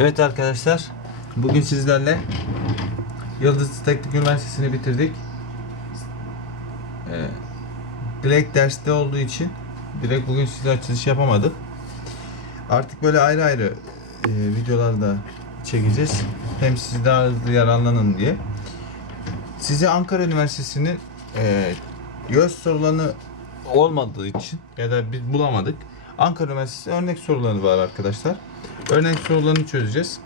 Evet arkadaşlar, bugün sizlerle Yıldız Teknik Üniversitesi'ni bitirdik. Ee, direkt derste olduğu için direkt bugün size açılış yapamadık. Artık böyle ayrı ayrı e, videolarda çekeceğiz. Hem siz daha hızlı yararlanın diye. Size Ankara Üniversitesi'nin e, göz sorularını olmadığı için ya da biz bulamadık. Ankara Üniversitesi örnek soruları var arkadaşlar. Örnek sorularını çözeceğiz.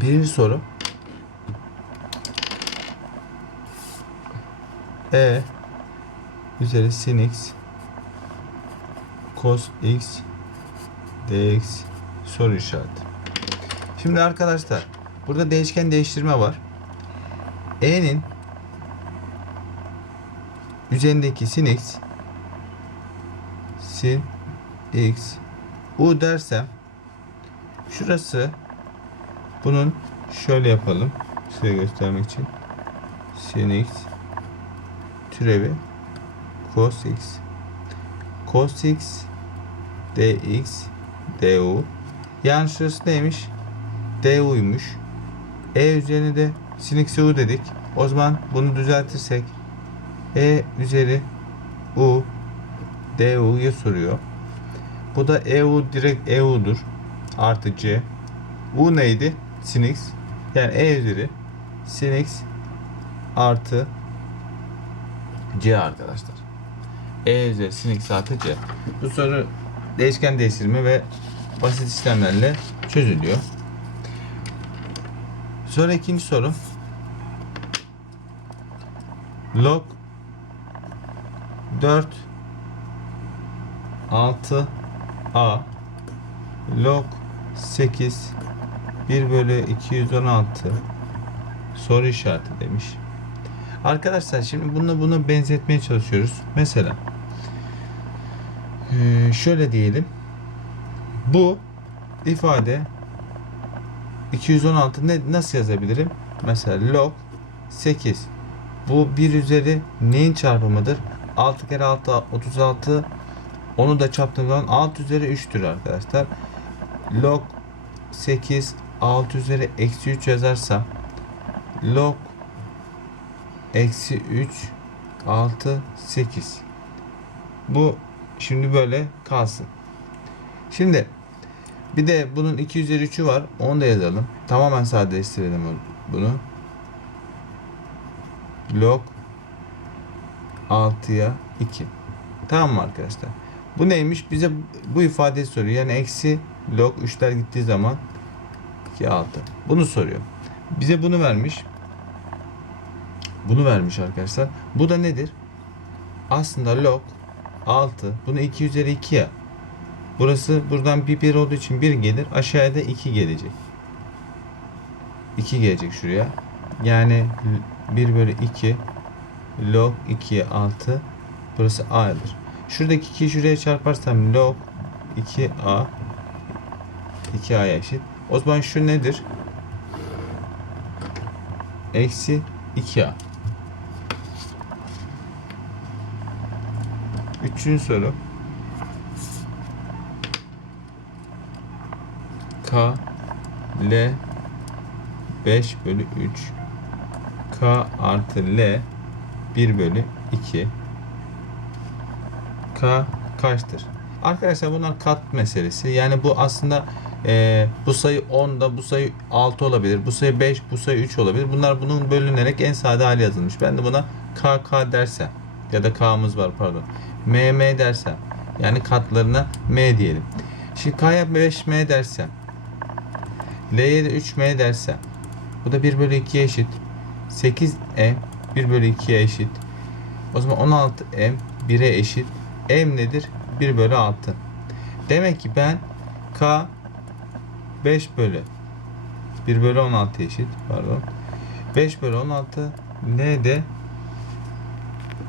Birinci soru. E üzeri sin x cos x dx soru işareti. Şimdi arkadaşlar burada değişken değiştirme var. E'nin üzerindeki sin x sin x. U dersem şurası bunun şöyle yapalım size göstermek için. Sin x türevi cos x. Cos x dx du. Yani şurası neymiş? Du'ymuş. E üzerine de sin x u dedik. O zaman bunu düzeltirsek e üzeri u du'yu soruyor bu da EU direkt EU'dur. Artı C. U neydi? Sin. Yani E üzeri sin artı C arkadaşlar. E üzeri sin artı C. Bu soru değişken değiştirme ve basit işlemlerle çözülüyor. Sonra ikinci soru. Log 4 6 A log 8 1 bölü 216 soru işareti demiş. Arkadaşlar şimdi bunu bunu benzetmeye çalışıyoruz. Mesela eee, şöyle diyelim. Bu ifade 216 ne nasıl yazabilirim? Mesela log 8 bu 1 üzeri neyin çarpımıdır? 6 kere 6 36 onu da çarptığım zaman 6 üzeri 3'tür arkadaşlar. Log 8 6 üzeri eksi 3 yazarsam log eksi 3 6 8 bu şimdi böyle kalsın. Şimdi bir de bunun 2 üzeri 3'ü var. Onu da yazalım. Tamamen sadeleştirelim bunu. Log 6'ya 2. Tamam mı arkadaşlar? Bu neymiş? Bize bu ifadeyi soruyor. Yani eksi log 3'ler gittiği zaman 2 6. Bunu soruyor. Bize bunu vermiş. Bunu vermiş arkadaşlar. Bu da nedir? Aslında log 6. Bunu 2 üzeri 2 ya. Burası buradan bir 1 olduğu için 1 gelir. Aşağıya da 2 gelecek. 2 gelecek şuraya. Yani 1 bölü 2 log 2'ye 6. Burası a'dır. Şuradaki 2'yi şuraya çarparsam log 2a 2a'ya eşit. O zaman şu nedir? Eksi 2a. Üçüncü soru. K L 5 bölü 3 K artı L 1 bölü 2 K kaçtır? Arkadaşlar bunlar kat meselesi. Yani bu aslında e, bu sayı 10 da bu sayı 6 olabilir. Bu sayı 5, bu sayı 3 olabilir. Bunlar bunun bölünerek en sade hali yazılmış. Ben de buna KK dersem ya da K'mız var pardon. MM dersem yani katlarına M diyelim. Şimdi K'ya 5M dersem L'ye de 3M dersem bu da 1 bölü 2'ye eşit. 8M 1 bölü 2'ye eşit. O zaman 16M 1'e eşit. M nedir? 1 bölü 6. Demek ki ben K 5 bölü 1 bölü 16 eşit. Pardon. 5 bölü 16 N de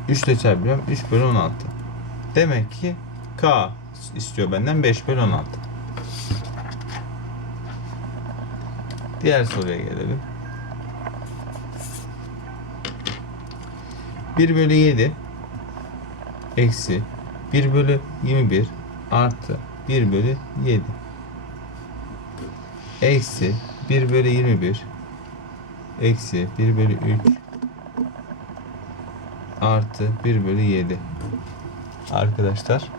3 ile çarpıyorum. 3 bölü 16. Demek ki K istiyor benden 5 bölü 16. Diğer soruya gelelim. 1 bölü 7 eksi 1 bölü 21 artı 1 bölü 7 eksi 1 bölü 21 eksi 1 bölü 3 artı 1 bölü 7 arkadaşlar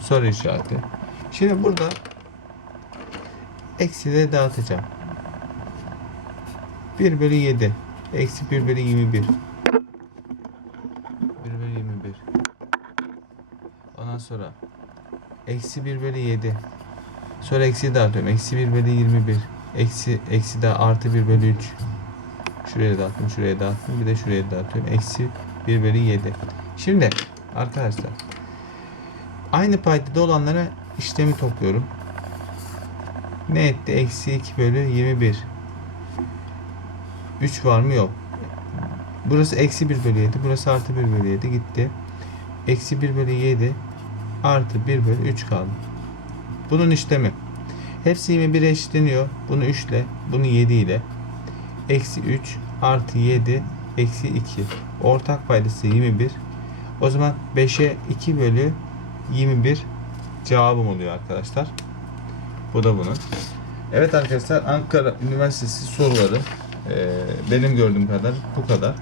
soru işareti. Şimdi burada eksileri dağıtacağım. 1 bölü 7 eksi 1 bölü 21 1 bölü 21 ondan sonra eksi 1 bölü 7 sonra eksi dağıtıyorum eksi 1 bölü 21 eksi eksi de artı 1 bölü 3 şuraya dağıttım şuraya dağıttım bir de şuraya dağıtıyorum eksi 1 bölü 7 şimdi arkadaşlar aynı paydada olanlara işlemi topluyorum. Ne etti? Eksi 2 bölü 21 3 var mı? Yok. Burası eksi 1 bölü 7 burası artı 1 bölü 7 gitti. Eksi 1 bölü 7 artı 1 bölü 3 kaldı. Bunun işlemi. Hepsi 21'e eşitleniyor. Bunu 3 ile bunu 7 ile. Eksi 3 artı 7 eksi 2 ortak paydası 21 o zaman 5'e 2 bölü 21 cevabım oluyor arkadaşlar. Bu da bunun. Evet arkadaşlar Ankara Üniversitesi soruları e, benim gördüğüm kadar bu kadar.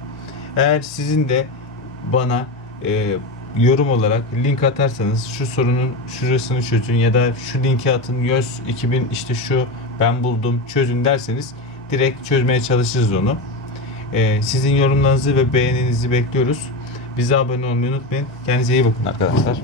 Eğer sizin de bana e, yorum olarak link atarsanız şu sorunun şurasını çözün ya da şu linki atın YÖS 2000 işte şu ben buldum çözün derseniz direkt çözmeye çalışırız onu. Ee, sizin yorumlarınızı ve beğeninizi bekliyoruz. Bize abone olmayı unutmayın. Kendinize iyi bakın arkadaşlar.